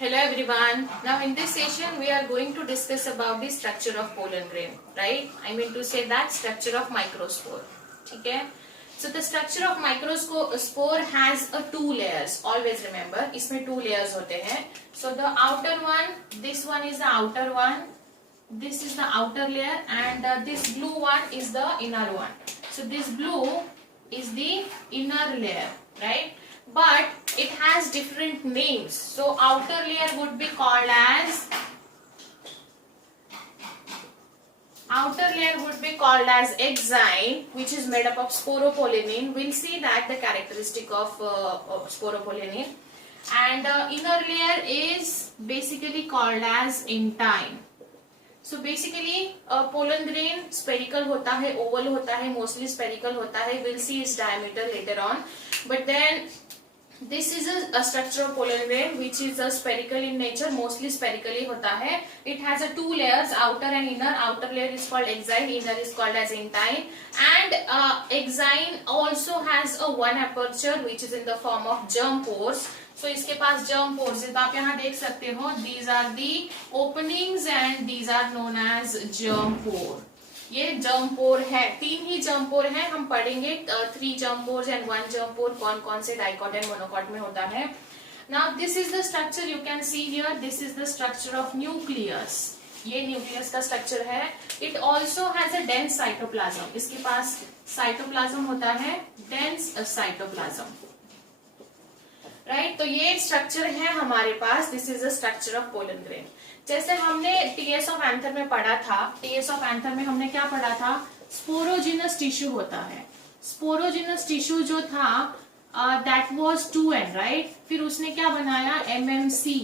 Hello everyone. Now in this session we are going to discuss about the structure of pollen grain, right? I mean to say that structure of microspore. Okay? So the structure of microspore has two layers. Always remember, इसमें two layers होते हैं. So the outer one, this one is the outer one. This is the outer layer, and this blue one is the inner one. So this blue is the inner layer, right? But it has different names. So outer layer would be called as exine, which is made up of sporopollenin. We'll see that the characteristic of sporopollenin. And inner layer is basically called as intine. So basically pollen grain spherical होता है, oval होता है, mostly spherical होता है. We'll see its diameter later on. But then this is a structure of pollen grain which is spherical in nature, mostly spherically होता है. It has two layers, outer and inner. Outer layer is called exine, inner is called as intine. And exine also has a one aperture which is in the form of germ pores. So इसके पास germ pores है, तो आप यहाँ देख सकते हो. These are the openings and these are known as germ pore. ये germ pore है, तीन ही germ pore है. हम पढ़ेंगे 3 germ pores and 1 germ pore कौन कौन से dicot and monocot में होता है. Now this is the structure you can see here. This is the structure of nucleus. ये nucleus का structure है. It also has a dense cytoplasm. इसके पास cytoplasm होता है, dense cytoplasm. राइट तो ये स्ट्रक्चर है हमारे पास. This is the structure of pollen grain. जैसे हमने टीएस ऑफ एंथर में पढ़ा था, टीएस ऑफ एंथर में हमने क्या पढ़ा था, स्पोरोजिनस टिश्यू होता है. स्पोरोजिनस टिश्यू जो था दैट वाज 2n, राइट. फिर उसने क्या बनाया, MMC.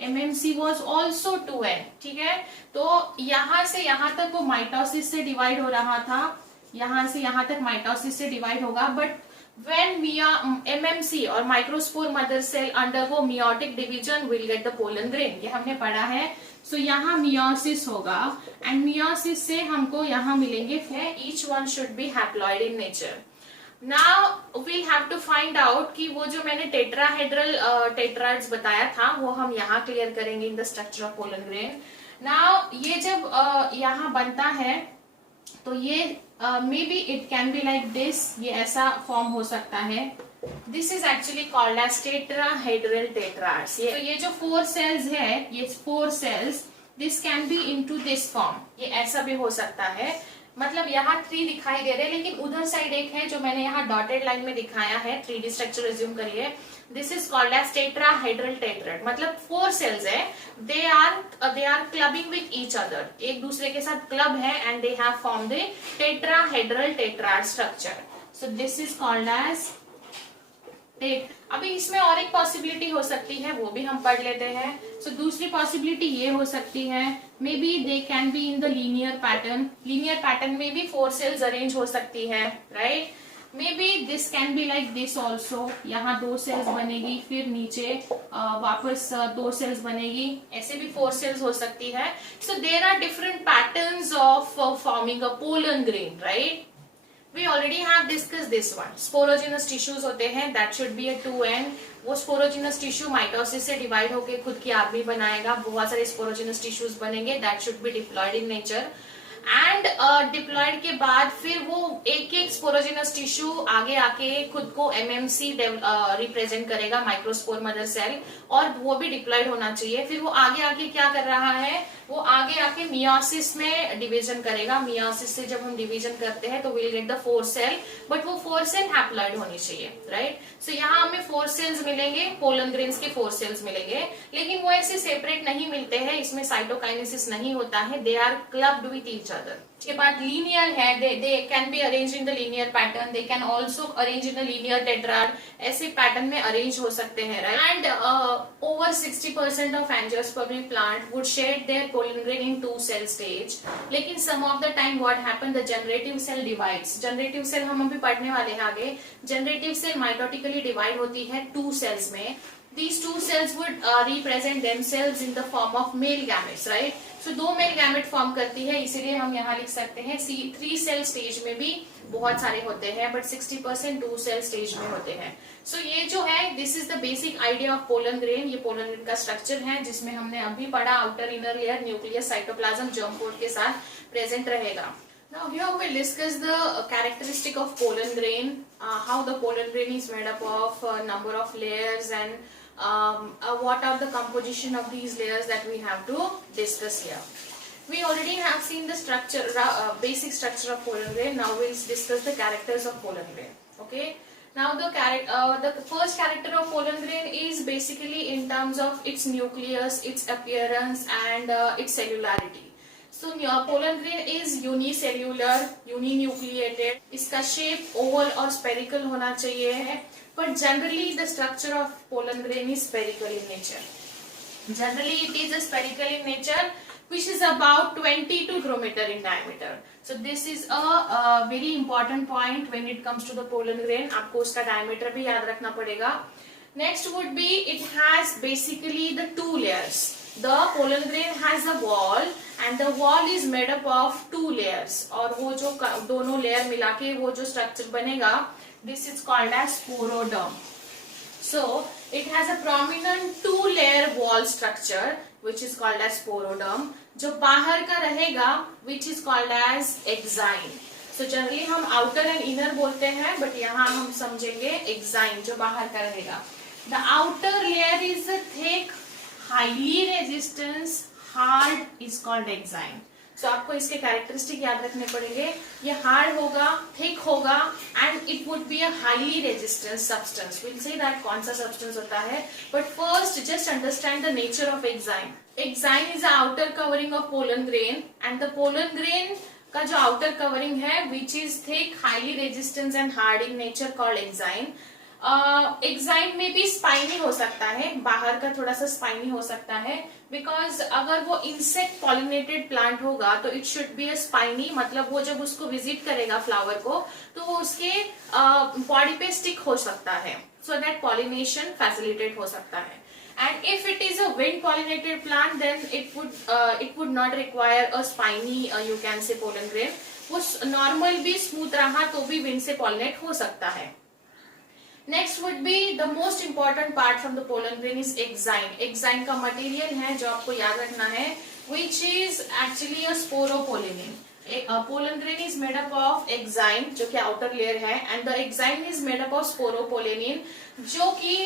MMC was also 2n. ठीक है, तो यहां से यहां तक वो माइटोसिस से डिवाइड हो रहा था, यहां से यहां तक माइटोसिस से डिवाइड होगा. But when MMC or microspore mother cell undergo meiotic division will get the pollen grain. ये हमने पढ़ा है. So यहाँ meiosis होगा and meiosis से हमको यहाँ मिलेंगे. Each one should be haploid in nature. Now we have to find out कि वो जो मैंने tetrahedral tetrads बताया था वो हम यहाँ clear करेंगे in the structure of pollen grain. Now ये जब यहाँ बनता है तो ये may be it can be like this. ये ऐसा फॉर्म हो सकता है. This is actually called as tetrahedral tetrads. ये जो 4 सेल्स है, ये 4 cells, this can be into this form. ये ऐसा भी हो सकता है. मतलब यहाँ 3 दिखाई दे रहे हैं, लेकिन उधर साइड एक है जो मैंने यहाँ डॉटेड लाइन में दिखाया है. 3D स्ट्रक्चर रिज्यूम करिए. This is called as tetrahedral tetrad. मतलब 4 सेल्स है, they are clubbing with each other. एक दूसरे के साथ क्लब है and they have form the tetrahedral tetrad structure. So this is called as tet. अभी इसमें और एक पॉसिबिलिटी हो सकती है, वो भी हम पढ़ लेते हैं. सो दूसरी पॉसिबिलिटी ये हो सकती है, may be they can be in the linear pattern. Linear pattern में भी 4 सेल्स अरेंज हो सकती है, right. May be this can be like this also. यहाँ 2 सेल्स बनेगी, फिर नीचे वापस 2 सेल्स बनेगी. ऐसे भी 4 सेल्स हो सकती है. So there are different patterns of forming a pollen grain, right. We already have discussed this one. Sporogenous tissues होते हैं, that should be a 2n. वो sporogenous tissue माइटोसिस से डिवाइड होके खुद की आर्मी बनाएगा. बहुत सारे sporogenous tissues बनेंगे. That should be diploid in nature. And diploid के बाद फिर वो एक एक स्पोरोजिनस टिश्यू आगे आके खुद को एमएमसी रिप्रेजेंट करेगा, माइक्रोस्पोर मदर सेल, और वो भी डिप्लॉयड होना चाहिए. फिर वो आगे आके क्या कर रहा है, वो आगे आके मियोसिस में डिवीजन करेगा. मियोसिस से जब हम डिवीजन करते हैं तो will get the 4 cell, but वो 4 सेल हैप्लॉयड होनी चाहिए, राइट. सो यहाँ हमें 4 सेल्स मिलेंगे, पोलन ग्रेन्स के 4 सेल्स मिलेंगे, लेकिन वो ऐसे सेपरेट नहीं मिलते हैं. इसमें साइटोकाइनेसिस नहीं होता है. They are clubbed with each other. इसके बाद लीनियर है, they can be arrange in the linear pattern. They can also arrange in the linear tetrad. ऐसे पैटर्न में अरेंज हो सकते हैं, right. And over 60% of angiosperm plant would shed their pollen grain in 2 cell stage. लेकिन some of the time what happen, the generative cell divides. generative cell हम अभी पढ़ने वाले हैं आगे. generative cell mitotically divide होती है 2 cells में. these two cells would represent themselves in the form of male gametes, right? So दो मेल गैमेट फॉर्म करती है, इसीलिए हम यहाँ लिख सकते हैं 3 सेल स्टेज में भी बहुत सारे होते हैं, बट 60% 2 सेल स्टेज में होते हैं. सो ये जो है, this is the basic idea of pollen grain. ये पोलन ग्रेन का स्ट्रक्चर है जिसमें हमने अभी पढ़ा outer inner layer, nucleus, cytoplasm, germ port के साथ प्रेजेंट रहेगा. Now here we'll discuss the characteristic of pollen grain, how the pollen grain is made up of, number of layers, and what are the composition of these layers that we have to discuss here. We already have seen the structure, basic structure of pollen grain. Now we'll discuss the characters of pollen grain. Okay. Now the first character of pollen grain is basically in terms of its nucleus, its appearance, and its cellularity. So pollen grain is unicellular, uninucleated. इसका shape oval और spherical होना चाहिए है. But generally the structure of pollen grain is spherical in nature. Generally it is a spherical in nature, which is about 22 micrometer in diameter. So this is a very important point when it comes to the pollen grain. आपको उसका diameter भी याद रखना पड़ेगा. Next would be, it has basically the 2 layers. The pollen grain has a wall and the wall is made up of 2 layers. और वो जो दोनों layer मिला के वो जो structure बनेगा, this is called as sporoderm. So it has a prominent 2-layer wall structure which is called as sporoderm. जो बाहर का रहेगा which is called as exine. So generally हम outer and inner बोलते हैं, but यहाँ हम समझेंगे exine जो बाहर का रहेगा. The outer layer is a thick, highly resistant, hard is called exine. So आपको इसके कैरेक्टरिस्टिक याद रखने पड़ेंगे. ये हार्ड होगा, थिक होगा, and it would be a highly resistant substance. Will say that कौन सा सब्सटेंस होता है, but first just understand the nature of exine. Exine is the outer covering of pollen grain, and the pollen grain का जो outer covering है which is thick, highly resistance and hard in nature, called exine. Exine में भी spiny हो सकता है, बाहर का थोड़ा सा स्पाइनी हो सकता है, बिकॉज अगर वो इंसेक्ट पॉलिनेटेड प्लांट होगा तो it should be a spiny, मतलब वो जब उसको विजिट करेगा फ्लावर को तो वो उसके बॉडी पे स्टिक हो सकता है, सो दैट पॉलिनेशन फैसिलिटेट हो सकता है. And if it is a wind pollinated plant, then it would not require a spiny, you can say, pollen grain. वो नॉर्मल भी स्मूथ रहा तो भी विंड से पॉलिनेट हो सकता है. Next would be the most important part from the pollen grain is exine. Exine का मटेरियल है जो आपको याद रखना है, which is actually a sporopollenin. Pollen grain is made up of exine जो कि outer layer है, and the exine is made up of sporopollenin जो कि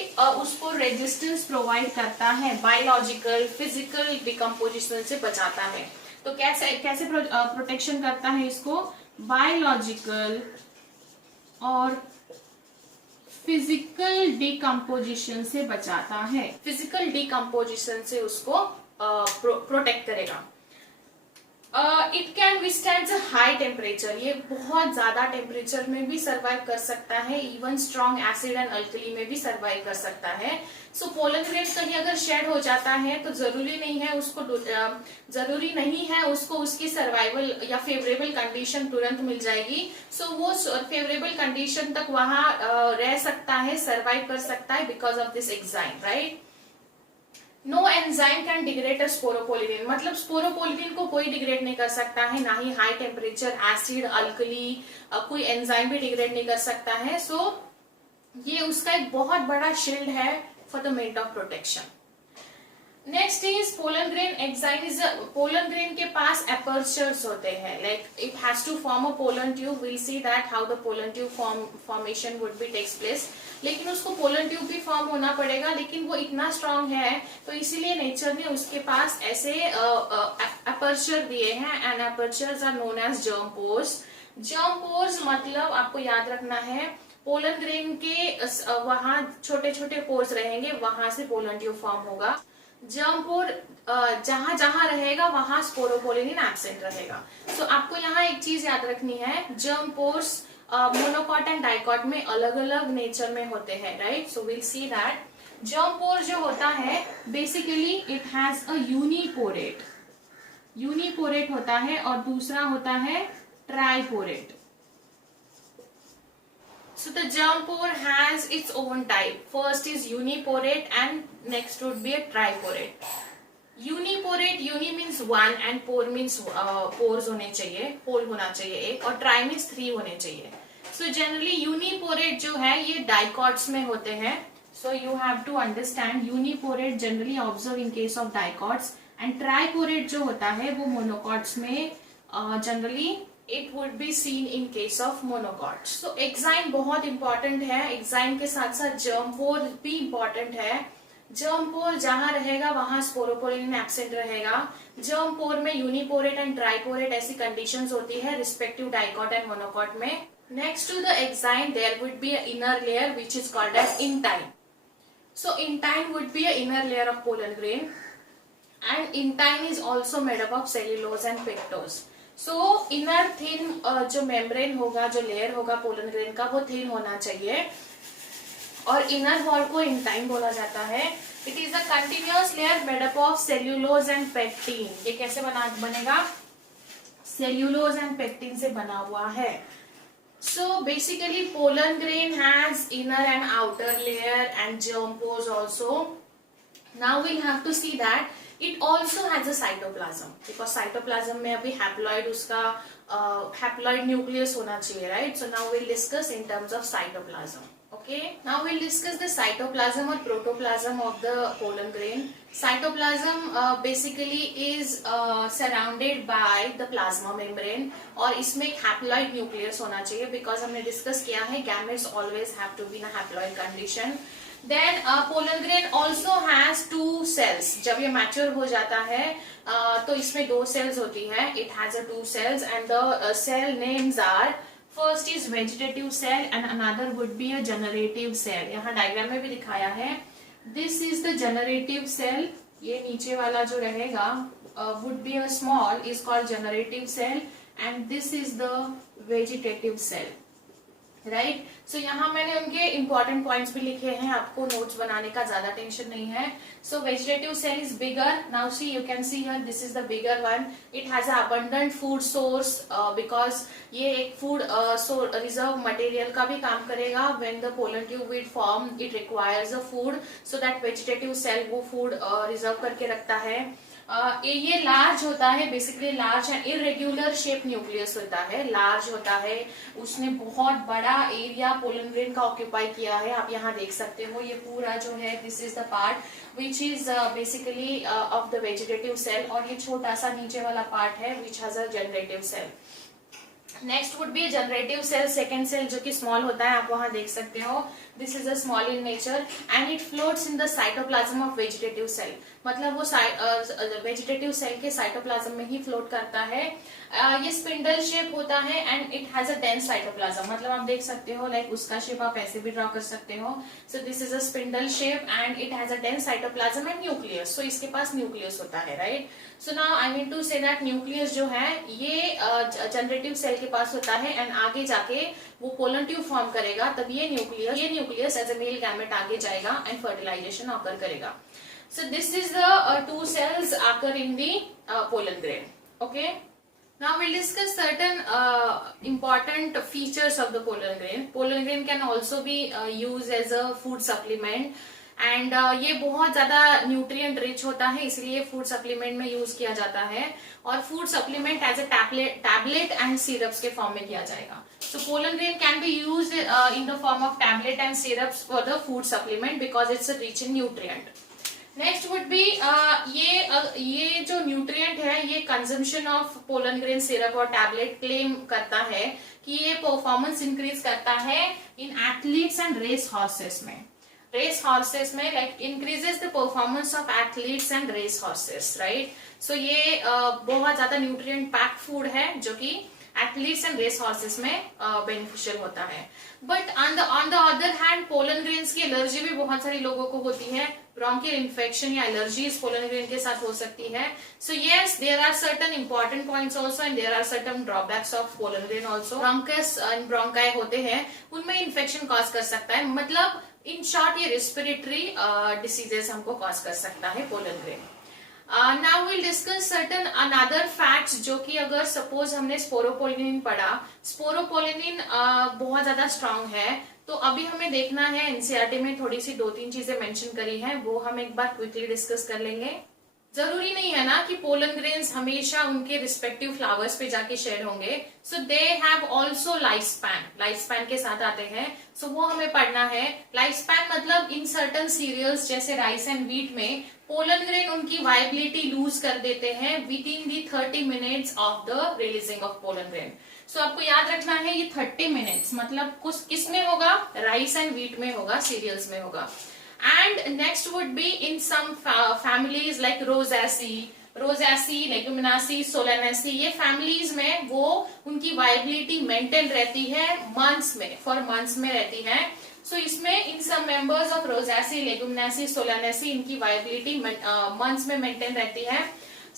उसको resistance provide करता है, biological, physical decomposition से बचाता है. तो कैसे प्रोटेक्शन करता है इसको, बायोलॉजिकल और फिजिकल डिकम्पोजिशन से बचाता है. फिजिकल डिकम्पोजिशन से उसको प्रोटेक्ट करेगा. It can withstand a high temperature. ये बहुत ज्यादा टेम्परेचर में भी सर्वाइव कर सकता है, even strong acid and alkali में भी सर्वाइव कर सकता है. सो पोलन ग्रेन कहीं अगर शेड हो जाता है तो जरूरी नहीं है उसको उसकी सर्वाइवल या फेवरेबल कंडीशन तुरंत मिल जाएगी. सो वो फेवरेबल कंडीशन तक वहां रह सकता है, सर्वाइव कर सकता है because of this exine, right. No enzyme can degrade a sporopollenin, मतलब स्पोरोपोलिनिन को कोई डिग्रेड नहीं कर सकता है, ना ही हाई टेम्परेचर, एसिड, अल्कली, कोई एंजाइम भी डिग्रेड नहीं कर सकता है. सो ये उसका एक बहुत बड़ा शील्ड है for the made of protection. Next is pollen grain. Exine is pollen grain के पास एपर्चर्स होते हैं, like it has to form a pollen tube. Will see that how the pollen tube formation would be takes place. लेकिन उसको pollen tube भी form होना पड़ेगा, लेकिन वो इतना स्ट्रांग है तो इसीलिए नेचर ने उसके पास ऐसे एपर्चर दिए हैं, and apertures are known as germ pores. Germ pores मतलब आपको याद रखना है, पोलन ग्रेन के वहां छोटे छोटे पोर्स रहेंगे, वहां से पोलन ट्यूब फॉर्म होगा. जर्म पोर जहां जहां रहेगा वहां स्पोरोपोलिनिन एब्सेंट रहेगा. सो आपको यहाँ एक चीज याद रखनी है, germ pores monocot and dicot में अलग अलग नेचर में होते हैं, right. So will see that germ pore जो होता है basically it has a uniporate होता है, और दूसरा होता है ट्राइपोरेट. So the germ pore has its own type. First is uniporate and next would be a triporate. Uniporate, uni means one and pore means pores होने चाहिए, hole होना चाहिए एक, और tri means 3 होने चाहिए. So generally uniporate जो है ये dicots में होते हैं. So you have to understand uniporate generally observe in case of dicots and triporate जो होता है वो monocots में generally it would be seen in case of monocots. So exine बहुत important है. exine के साथ साथ germ pore भी important है. germ pore जहां रहेगा वहां स्पोरोपोलिन एब्सेंट रहेगा. germ pore में यूनिपोरेट एंड ट्राइपोरेट ऐसी कंडीशंस होती है रिस्पेक्टिव डाइकॉट एंड मोनोकॉट में. Next to the exine there would be an inner layer which is called as intine. So intine would be an inner layer of pollen grain and intine is also made up of cellulose and pectose. So inner thin जो membrane होगा, जो layer होगा pollen grain का वो thin होना चाहिए और inner wall को intine बोला जाता है. It is a continuous layer made up of cellulose and pectin. ये कैसे बनेगा? Cellulose and pectin से बना हुआ है. So basically pollen grain has inner and outer layer and germ pores also. Now we'll have to see that it also has a cytoplasm because cytoplasm में अभी haploid उसका haploid nucleus होना चाहिए, right? So now we'll discuss in terms of cytoplasm. Okay, now we'll discuss the cytoplasm or protoplasm of the pollen grain. Cytoplasm basically is surrounded by the plasma membrane और इसमें एक haploid nucleus होना चाहिए because हमने discuss किया है gametes always have to be in a haploid condition. Then pollen grain also has 2 cells. जब ये mature हो जाता है तो इसमें 2 cells होती है. It has a 2 cells and the cell names are first is vegetative cell and another would be a generative cell. यहाँ डायग्राम में भी दिखाया है. This is the generative cell. ये नीचे वाला जो रहेगा would be a small is called generative cell and this is the vegetative cell. Right. So यहाँ मैंने उनके इंपॉर्टेंट पॉइंट्स भी लिखे हैं. आपको नोट्स बनाने का ज्यादा टेंशन नहीं है. So vegetative cell is bigger. Now see you can see here this is the bigger one. It has abundant food source because ये एक फूड रिजर्व मटेरियल का भी काम करेगा. When the pollen tube will form it requires a food so that vegetative cell वो food reserve करके रखता है. ये लार्ज होता है. Basically large and irregular shape nucleus होता है. लार्ज होता है. उसने बहुत बड़ा एरिया पोलन ग्रेन का ऑक्यूपाई किया है. आप यहाँ देख सकते हो ये पूरा जो है this is the part which is basically of the vegetative cell और ये छोटा सा नीचे वाला पार्ट है which has a generative cell. Next would be generative cell. Second cell जो कि स्मॉल होता है आप वहां देख सकते हो. This is a small in nature and it floats in the cytoplasm of vegetative cell. मतलब वो वेजिटेटिव सेल के साइटोप्लाज्म में ही फ्लोट करता है. ये स्पिंडल शेप होता है and it has a dense cytoplasm. मतलब आप देख सकते हो लाइक उसका शेप आप ऐसे भी ड्रॉ कर सकते हो. So this is a spindle shape and it has a dense cytoplasm and nucleus. So इसके पास न्यूक्लियस होता है, right. So now I mean to say that nucleus जो है ये जनरेटिव सेल के पास होता है एंड आगे जाके वो पोलन ट्यूब फॉर्म करेगा. तब ये nucleus as a male gamete आगे जाएगा एंड फर्टिलाइजेशन ऑकर करेगा. So this is the 2 cells occur in the pollen grain. Okay. Now we'll discuss certain important features of the pollen grain. Pollen grain can also be used as a food supplement and ये बहुत ज्यादा nutrient rich होता है इसलिए food supplement में use किया जाता है और food supplement as a tablet and syrups के फॉर्म में किया जाएगा. So pollen grain can be used in the form of tablet and syrups for the food supplement because it's a rich in nutrient. Next would be ये जो nutrient है ये consumption of pollen grain syrup और tablet claim करता है कि ये performance increase करता है in athletes and race horses में. रेस हॉर्सेस में like increases the performance of athletes and race horses, right. So ये बहुत ज्यादा न्यूट्रिएंट पैक्ड फूड है जो कि एथलीट्स एंड रेस हॉर्सेस में बेनिफिशियल होता है. But on the other hand pollen grains की एलर्जी भी बहुत सारे लोगों को होती है. ब्रोंकियल इन्फेक्शन या एलर्जीज पोलन ग्रेन के साथ हो सकती है. So yes there are certain important points also and there are certain drawbacks of pollen grain also. Bronchus and bronchi होते हैं उनमें इन्फेक्शन कॉज कर सकता है. मतलब इन शॉर्ट ये रेस्पिरेटरी डिसीजेस हमको कॉज कर सकता है pollen grain. Now will discuss certain another facts जो कि अगर सपोज हमने स्पोरोपोलिनिन पढ़ा, स्पोरोपोलिनिन बहुत ज्यादा स्ट्रांग है, तो अभी हमें देखना है एनसीईआरटी में थोड़ी सी 2-3 चीजें मेंशन करी हैं, वो हम एक बार क्विकली डिस्कस कर लेंगे। जरूरी नहीं है ना कि पोलन ग्रेन्स हमेशा उनके रिस्पेक्टिव फ्लावर्स पे जाके शेड होंगे, so they have also life span के साथ आते हैं, सो वो हमें पढ़ना है। लाइफ स्पैन मतलब इन सर्टन सीरियल्स जैसे राइस एंड व्हीट में पोलन ग्रेन उनकी वायबिलिटी लूज कर देते हैं within the 30 minutes of the releasing of pollen grain. So आपको याद रखना है ये 30 मिनट्स मतलब कुछ किस में होगा, राइस एंड व्हीट में होगा, सीरियल्स में होगा। And next would be in some families like Rosaceae, Leguminaceae, Solanaceae, ये families में वो उनकी viability maintain रहती है months में, for months में रहती है। So इसमें in some members of Rosaceae, Leguminaceae, Solanaceae इनकी viability months में maintain रहती है।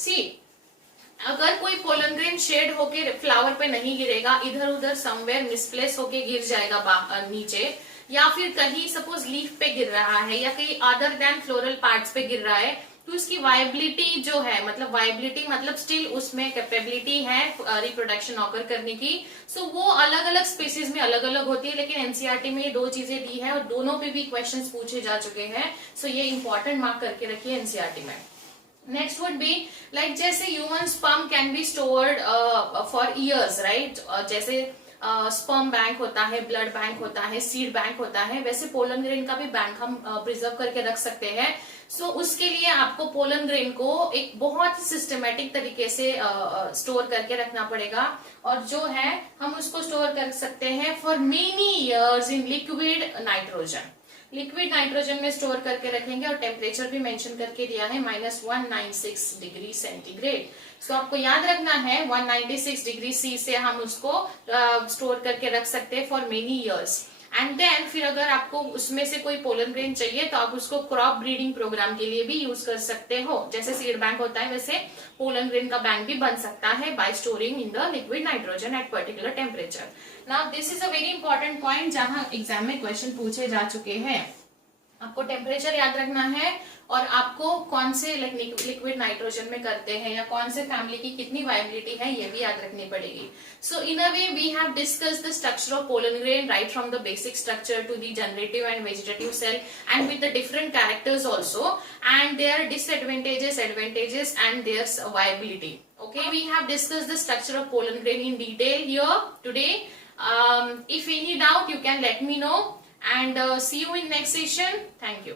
See, अगर कोई पोलन ग्रेन शेड होके फ्लावर पे नहीं गिरेगा, इधर उधर समवेयर मिसप्लेस होके गिर जाएगा नीचे, या फिर कहीं सपोज लीफ पे गिर रहा है या कहीं अदर देन फ्लोरल पार्ट्स पे गिर रहा है, तो इसकी वायबिलिटी जो है मतलब स्टिल उसमें कैपेबिलिटी है रिप्रोडक्शन ऑकर करने की। सो वो अलग अलग स्पीसीज में अलग अलग होती है, लेकिन एनसीईआरटी में ये 2 चीजें दी है और दोनों पे भी क्वेश्चंस पूछे जा चुके हैं। सो ये इंपॉर्टेंट मार्क करके रखिए एनसीईआरटी में। नेक्स्ट वुड बी लाइक जैसे human sperm can be stored for years, right, जैसे स्पर्म बैंक होता है, ब्लड बैंक होता है, सीड बैंक होता है, वैसे पोलन ग्रेन का भी बैंक हम प्रिजर्व करके रख सकते हैं। सो उसके लिए आपको पोलन ग्रेन को एक बहुत सिस्टमेटिक तरीके से स्टोर करके रखना पड़ेगा, और जो है हम उसको स्टोर कर सकते हैं for many years in liquid nitrogen. Liquid nitrogen में स्टोर करके रखेंगे, और टेम्परेचर भी मेंशन करके दिया है -196 डिग्री सेंटीग्रेड। सो आपको याद रखना है 196 डिग्री सी से हम उसको स्टोर करके रख सकते हैं for many years. And then फिर अगर आपको उसमें से कोई पोलन ग्रेन चाहिए तो आप उसको क्रॉप ब्रीडिंग प्रोग्राम के लिए भी यूज कर सकते हो। जैसे सीड बैंक होता है वैसे पोलन ग्रेन का बैंक भी बन सकता है bye storing in the liquid nitrogen at particular temperature. Now this is a very important point जहां एग्जाम में क्वेश्चन पूछे जा चुके हैं। आपको टेम्परेचर याद रखना है, और आपको कौन से लिक्विड नाइट्रोजन में करते हैं या कौन से फैमिली की कितनी वायबिलिटी है ये भी याद रखनी पड़ेगी। So in a way we have discussed the structure of pollen grain right from the basic structure to the generative and vegetative cell and with the different characters also and their disadvantages, advantages and their viability. Okay, we have discussed the structure of pollen grain in detail here today. If any doubt, you can let me know, and see you in next session. Thank you.